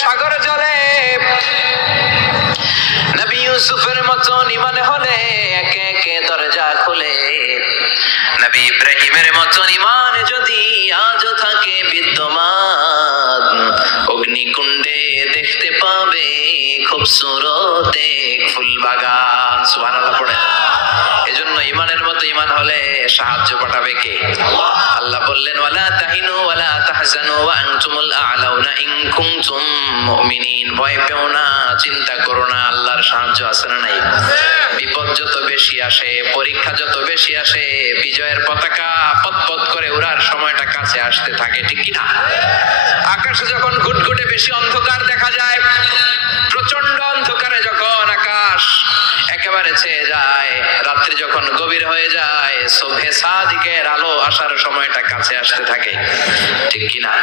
সাগর জলে। নবী ইউসুফের মতন ঈমান হলে একে একে দরজা খুলে। নবী ইব্রাহিমের মতন ঈমান যদি আজও থাকে বিদ্যমান, অগ্নিকুণ্ডে দেখতে পাবে খুবসুরত এক ফুল বাগান। সুবহানাল্লাহ পড়ে। এজন্য ঈমানের মতো ঈমান হলে সাহায্য পাঠাবে কে? আল্লাহ বললেন, ওয়ালা তাহিনু ওয়ালা তাহজানু ওয়া আনতুমুল আ'লাউনা ইন কুনতুম মুমিনিন। ভয় পেও না, চিন্তা করো না, আল্লাহর সাহায্য আছে না নাই? বিপদ যত বেশি আসে, পরীক্ষা যত বেশি আসে, বিজয়ের পতাকা পতপত করে উড়ার সময়টা কাছে আসতে থাকে, ঠিক কি না? আকাশে যখন ঘুটঘুটে বেশি অন্ধকার দেখা যায়, প্রচন্ড অন্ধকারে যখন আকাশ একেবারে ছেয়ে যায়, রাত্রি যখন গভীর হয়ে যায়, সুবহে সাদিকের আলো আসার সময়টা কাছে আসতে থাকে, ঠিক কি না?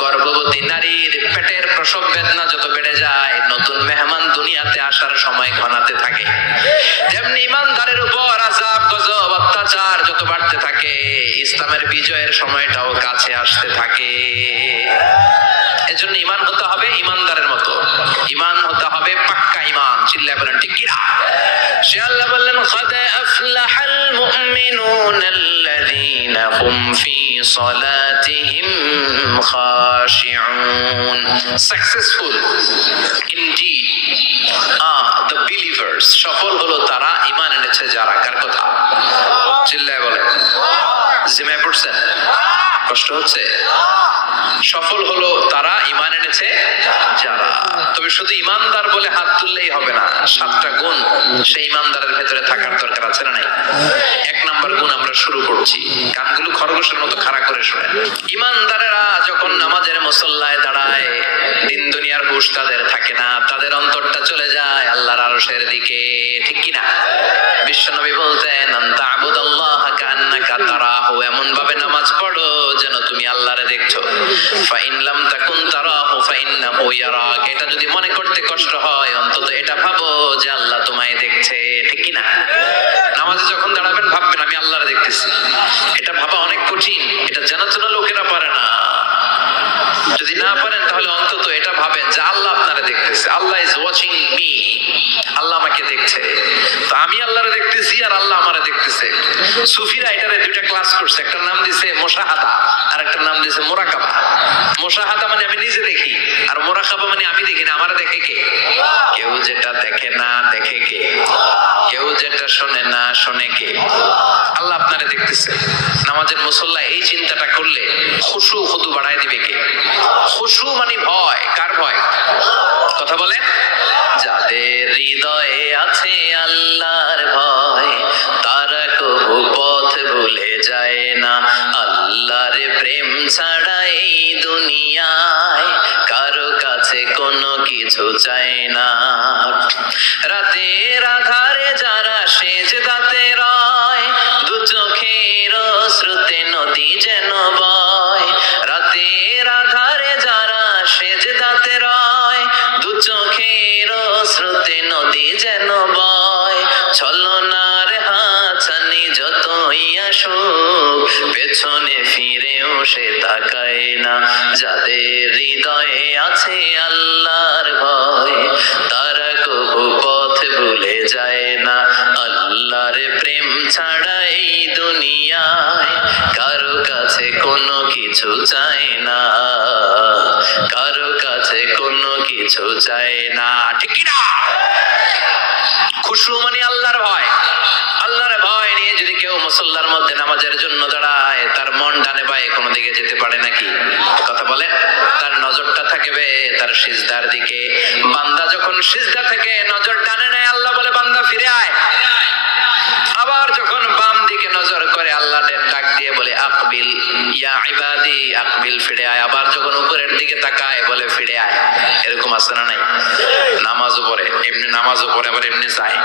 গর্ভবতী নারীর পেটের প্রসব বেদনা যত বেড়ে যায়, নতুন মেহমান দুনিয়াতে আসার সময় ঘনাতে থাকে। যেমনি ঈমানদারের উপর আযাব গজব অত্যাচার যত বাড়তে থাকে, ইসলামের বিজয়ের সময়টাও কাছে আসতে থাকে। এজন্য ঈমান হতে হবে ঈমানদারের মতো, ঈমান হতে হবে পাক্কা ঈমান। চিল্লায়ে বলেন ঠিক কি না? সে আল্লাহ বললেন, قد أفلح المؤمنون الذين هم في صلاتهم خاشعون. Successful indeed are the believers. সফল হলো তারা ঈমান এনেছে যারা। কার কথা? চিল্লায়ে বলেন। জিমায় পড়ছেন? কষ্ট হচ্ছে? সফল হলো তারা ঈমান এনেছে যারা। তবে শুধু ঈমানদার বলে হাত তুললেই হবে না, 7টা গুণ সেই ঈমানদারের ভেতরে থাকার দরকার আছে না নাই? 1 নাম্বার গুণ আমরা শুরু করছি, কানগুলো খরগোশের মতো খাড়া করে শোনেন। ঈমানদারেরা যখন নামাজের মুসল্লায় দাঁড়ায়, দিন দুনিয়ার হুঁশ তাদের থাকে না, তাদের অন্তরটা চলে যায় আল্লাহর আরশের দিকে, ঠিক কি না? বিশ্বনবী বলতেন, আনতা আবুদাল্লাহ কান্নাকা তারাহু, এমন ভাবে নামাজ পড়ো যেন তুমি আল্লাহরে দেখছো। ফাইন লাম তাকুন তারাহু ফাইন্নাহু ইয়ারাক। এটা যদি মনে করতে কষ্ট হয়, অন্তত এটা ভাবো যে আল্লাহ তোমায় দেখছে, ঠিক কি না? নামাজে যখন দাঁড়াবেন ভাববেন আমি আল্লাহরে দেখতেছি। এটা ভাবা অনেক কঠিন, এটা জানাশোনা লোকেরা পারে না। যদি না পারেন তাহলে অন্তত এটা ভাবেন যে আল্লাহ আপনারা দেখতেছে। আল্লাহ ইজ ওয়াচিং মি, আল্লাহ আমাকে দেখছে। তো আমি আল্লাহরে দেখতেছি আর আল্লাহ আমারে দেখতেছে। সুফিরা এটারে 2টা ক্লাস করছে, একটা নাম দিছে মুশাহাদা আর একটা নাম দিছে মুরাকাবা। মুশাহাদা মানে আমি নিজে দেখি, আর মুরাকাবা মানে আমি দেখি না, আমারে দেখে কে? কেউ যেটা দেখে না দেখে কে? কেউ যেটা শোনে না শোনে কে? আল্লাহ আপনারে দেখতেছে। নামাজের মুসল্লা এই চিন্তাটা করলে খুশু খুদু বাড়ায় দিবে কে? খুশু মানে ভয়। কার ভয়? কথা বলেন। যাদের হৃদয়ে আছে আল্লাহর ভয়, তারা কবু পথ ভুলে যায় না। আল্লাহর প্রেম ছাড়া এই দুনিয়ায় কারো কাছে কোনো কিছু চায় না। রাতের আধারে যারা সেজদাতে রয়, দু চোখের শ্রুতে নদী যেন বয়। রাতের আধারে যারা সেজদাতে রয়, দু চোখের শ্রুতে নদী যেন বয়। ছলনার হাতছানি যতই আসুক, পেছনে ফিরেও সে তাকায় না। যাদের হৃদয়ে আছে আল্লাহর ভয়, তারা কবু পথ ভুলে যায় না। আল্লাহর প্রেম ছাড়া এই দুনিয়ায় কারো কাছে কোনো কিছু চায় না, কারো কাছে কোনো কিছু চায় না, ঠিক কি না? খুশু মানে আল্লাহর ভয়। আল্লাহর ভয় নিয়ে যদি কেউ মুসল্লার মধ্যে নামাজের জন্য দাঁড়ায়, তার মন ডানে বায়ে কোনো দিকে যেতে পারে নাকি? কথা বলে। তার নজরটা থাকবে তার সিজদার দিকে। বান্দা যখন সিজদা থেকে নজর ডানে নেয়, আল্লাহ বলে বান্দা ফিরে আয়। আবার যখন বাম দিকে নজর করে, আল্লাহ ডাক দিয়ে বলে আকবিল ইয়া ইবাদি, আকবিল, ফিরে আয়। আবার যখন উপরের দিকে তাকায় বলে ফিরে আয়। এরকম আছে না নাই? নামাজও পড়ে এমনি, নামাজও পড়ে আবার এমনি চায়,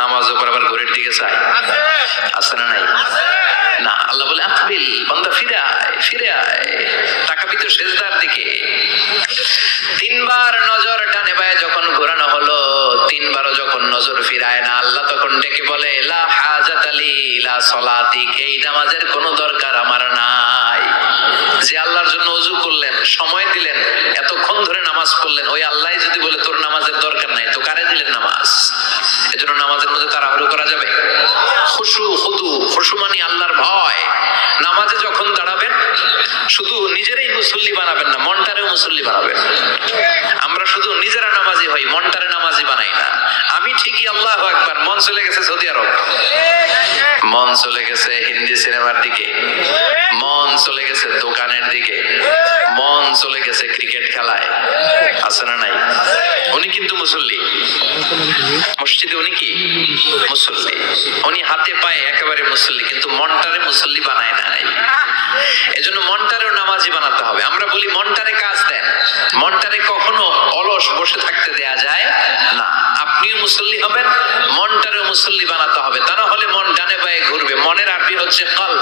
নামাজও পড়ে আবার ঘড়ির দিকে চায়, আছে না নাই? না, আল্লাহ বলে আকবিল, বান্দা ফিরে আয়, ফিরে আয়, তাকাবি তো সিজদার দিকে। 3বার নজর ডানে বায়ে যখন ঘোরানো হলো, 3বারও যখন নজর ফিরায় না, আল্লাহ তখন ডেকে বলে লা হাজাতা লি লা সলাতিক, এই নামাজের কোনো দরকার আমার নাই। যে আল্লাহর জন্য ওযু করলেন, সময় দিলেন, এতক্ষণ ধরে নামাজ পড়লেন, ওই আল্লাহ যদি বলে তোর নামাজের দরকার নাই, তো কারে দিলেন নামাজ? এজন্য নামাজের মধ্যে তাড়াহুড়ো করা যাবে? খুশু খুদু, খুশু মানে আল্লাহর ভয়। নামাজে যখন দাঁড়াবেন শুধু নিজেরাই মুসল্লি বানাবেন না, মনটারেও মুসল্লি বানাবেন। আমরা শুধু নিজেরা নামাজি হই, মনটারে নামাজি বানাই না। আমি ঠিকই আল্লাহু আকবার, মন চলে গেছে সৌদি আরব, মন চলে গেছে হিন্দি সিনেমার দিকে, মন চলে গেছে দোকানের দিকে, মন চলে গেছে ক্রিকেট খেলায়। আছে না নাই? উনি কিন্তু মুসল্লি, মসজিদে উনি কি মুসল্লি, উনি হাতে পায়ে একেবারে মুসল্লি, কিন্তু মনটারে মুসল্লি বানায় নাই। এজন্য মনটারেও নামাজি বানাতে হবে। আমরা বলি মনটারে কাজ দেন, মনটারে কখনো অলস বসে থাকতে দেয়া যায় না। আপনিও মুসল্লি হবেন, মনটারেও মুসল্লি বানাতে হবে, তা না হলে মন ডানে বায়ে ঘুরবে। মনের আরবি হচ্ছে কলব।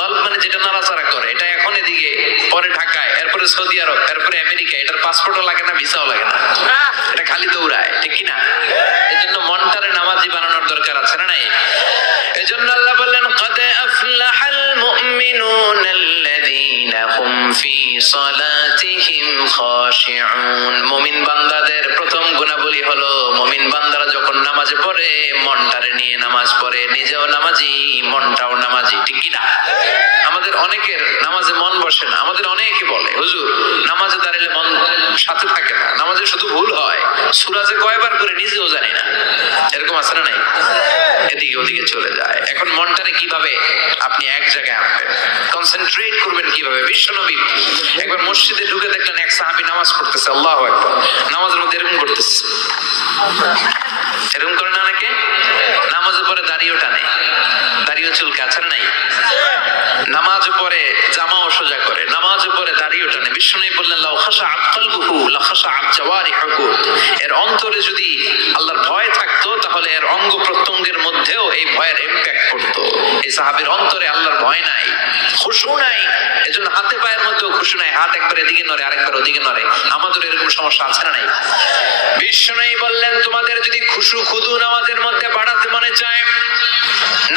কলব মানে যেটা নাড়াচাড়া করে। এটা এখন এদিকে, পরে ঢাকায়, এরপরে সৌদি আরব, এরপরে আমেরিকা। এটার পাসপোর্টও লাগে না, ভিসাও লাগে না, এটা খালি দৌড়ায়, ঠিক কিনা? এজন্য মনটারে নামাজি বানানোর দরকার আছে না নাই? এজন্য আল্লাহ বললেন কদ আফলাহাল মুমিনুনাল্লাযীনা হুম ফি সালাতিহিম খাশিউন। মুমিন বান্দাদের প্রথম গুণাবলী হলো মুমিন বান্দারা যখন নামাজে পড়ে মনটারে নিয়ে নামাজ পড়ে, নিজেও নামাজি, মনটাও নামাজি, ঠিক কিনা? আমাদের অনেকের নামাজে মন বসে না। আমাদের অনেকে বলে হুজুর নামাজে দাঁড়ালে মন সাথে থাকে না, নামাজে শুধু ভুল হয়, সূরা যে কয়বার করে নিজেও জানি না। এরকম আছে না নাই? এদিকে ওদিকে চলে যায়। এখন মনটারে কিভাবে আপনি এক জায়গায় আনবেন, কনসেন্ট্রেট করবেন কিভাবে? বিশ্বনবী একবার মসজিদে ঢুকে দেখলেন এক সাহাবী নামাজ পড়তেছে, আল্লাহু আকবার, নামাজের মধ্যে এরকম করতেছে, এরকম করে না অনেকে, নামাজের পরে দাড়িও টানে, দাড়িও চুলকে, আছে না নাই? নামাজ পরে জামাও সোজা করে, নামাজ পরে দাড়িও টানে। বিশ্বনবী বললেন লাউ খাশাআত কলবুহু লা খাশাআত জাওয়ারিহুহু। এর অন্তরে যদি আল্লাহর ভয় থাকতো তাহলে এর অঙ্গ প্রত্যঙ্গের মধ্যেও এই ভয়ের ইমপ্যাক্ট পড়তো। এই সাহাবীর অন্তরে আল্লাহর ভয় নাই, খুশু নাই, এজন্য হাতে পায়ের মধ্যেও খুশু নাই, হাত একবার এদিকে নড়ে আরেকবার ওদিকে নড়ে। আমাদের এরকম সমস্যা আছে না নাই? বিশ্বনবী বললেন তোমাদের যদি খুশু খুদু নামাজের মধ্যে বাড়াতে মনে চায়,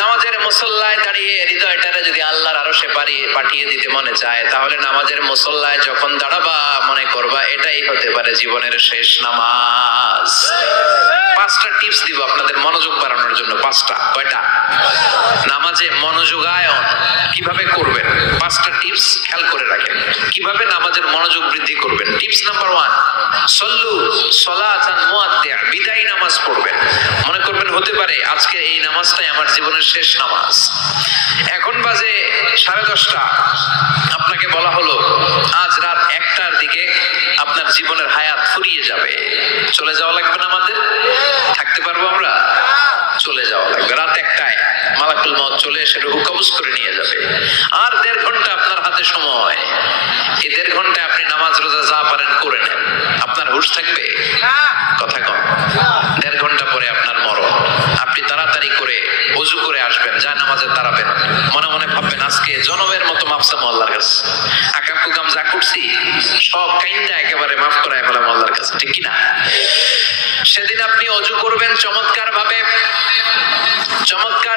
নামাজের মুসল্লায় দাঁড়িয়ে হৃদয়টারে যদি আল্লাহর আরশে পাঠিয়ে দিতে মনে চায়, তাহলে নামাজের মুসল্লায় যখন দাঁড়াবা মনে করবা এটাই হতে পারে জীবনের শেষ নামাজ। 5টা টিপস দিব আপনাদের মনোযোগ বাড়ানোর জন্য। 5টা। কয়টা? নামাজে মনোযোগায়ন কিভাবে করবেন 5টা টিপস খেয়াল করে রাখেন, কিভাবে নামাজের মনোযোগ বৃদ্ধি করবেন। টিপস নাম্বার 1, সল্লু সলাতান মুআদ্দিয়া, বিদায়ী নামাজ পড়বেন। মনে করবেন হতে পারে আজকে এই নামাজটাই আমার জীবনের শেষ নামাজ। এখন বাজে 10:30, আপনাকে বলা হলো আজ রাত 1টার দিকে আপনার জীবনের হায়াত ফুরিয়ে যাবে। চলে যাওয়া লাগবে না আমাদের? থাকতে পারবো আমরা? চলে যাওয়া লাগবে। রাত 1টায় মালাকুল মউত চলে এসে রূহ কবজ করে নিয়ে যাবে। আর 1.5 ঘন্টা আপনার হাতে সময়। এই 1.5 ঘন্টায় আপনি নামাজ রোজা যা পারেন করে নেন। আপনার হুঁশ থাকবে? কথা কম। 1.5 ঘন্টা পরে আপনার মরণ। আপনি তাড়াতাড়ি করে ওযু করে আসবেন, যা নামাজে দাঁড়াবেন, মনে মনে ভাববেন আজকে জনমের মতো মাফ চাবো আল্লাহর কাছে, আকাম কুকাম যা করছি সব কাইন্দা একেবারে মাফ করায় ফেলাম আল্লাহর কাছে, ঠিক কিনা? সেদিন আপনি ওযু করবেন চমৎকার ভাবে, চমৎকার